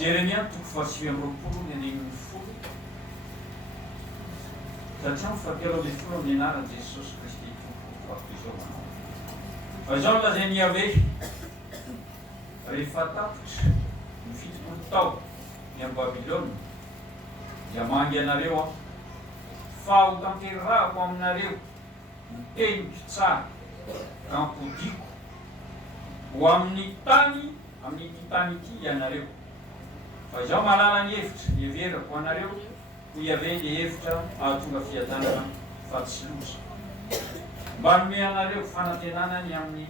Jeremia toko fahatsivy amby roapolo ny aneniny folo satria mifampelo amin'ny folo amin'ny anaran'i Jesosy Kristy tompo vakoka izao manao. Fa izao nolazainy hoe rehefa tapitra ny fitopolo tao ny amin'ny Babilôna dia mangy anareo aho fa ho tanterahako aminareo ny teniko tsara ka mpodiko ho amin'ny tany amin'ity tany ity ianareo. Fa izao mahalala ny hevitra ny heverako anareo ho iave ny hevitra ahatonga fiadanana fa tsy loza mba nome anareo fanantenanany amin'ny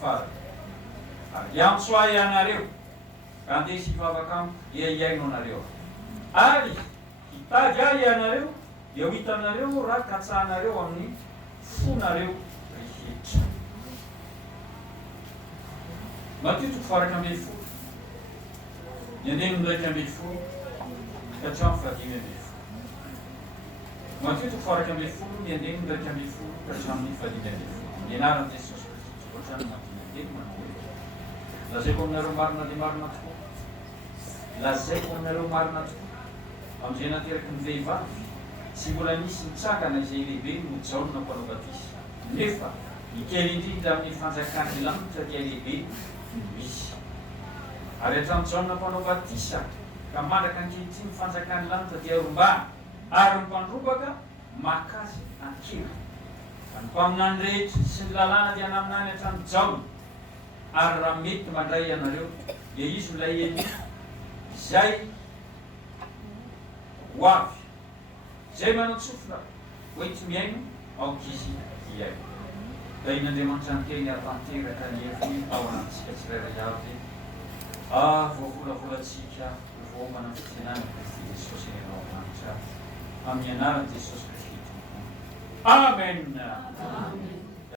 fary ary antso ahy anareo ka andesy hivavaka amiko dia iaino anareo ary hitady ahy anareo dia ho hitanareo raha katsahanareo amin'ny fonareo rehetra. Matio toko faraka ambin'ny folo ny andeniny raika ambin'ny folo ka hatramin'ny fahadimy ambin'ny folo. Matio toko faraka ambin'ny folo ny andeniny raika ambin'ny folo ka hatramin'ny fahadimy ambin'ny folo. Ny anaran'i Jesosy Kristy ohatrany matiny andeny manao lazaiko aminareo marina dia marina tokoa, lazaiko aminareo marina tokoa amin'izay nateraky ny vehivavy tsy mbola nisy nitsangana izay lehibe no Jaona mpanao batisa, nefa ny kely indrindra amin'ny fanjakany lanitra dia lehibe no misy. Ary hatramin'ny Jaona mpanao batisa ka mandraka ankehitriny ny fanjakany lanitra dia rombana ary ny mpandrobaka makazy ankera. Ny mpaminany rehetra sy ny lalàna dia naminany hatramin'ny Jaona. Ary raha mety mandray ianareo dia izy ilay eny izay ho avy izay manao tsofina hoe tsy miaino aoka izy iaino. Da in'Andriamanitra nikeny atanteraka ny heviny ao anatintsika tsirairay avy voavolavolatsika voaomana ny fitenany Kristy Jesosy eny Andriamanitra amin'ny anaran'i Jesosy Kristy tompo. Amen.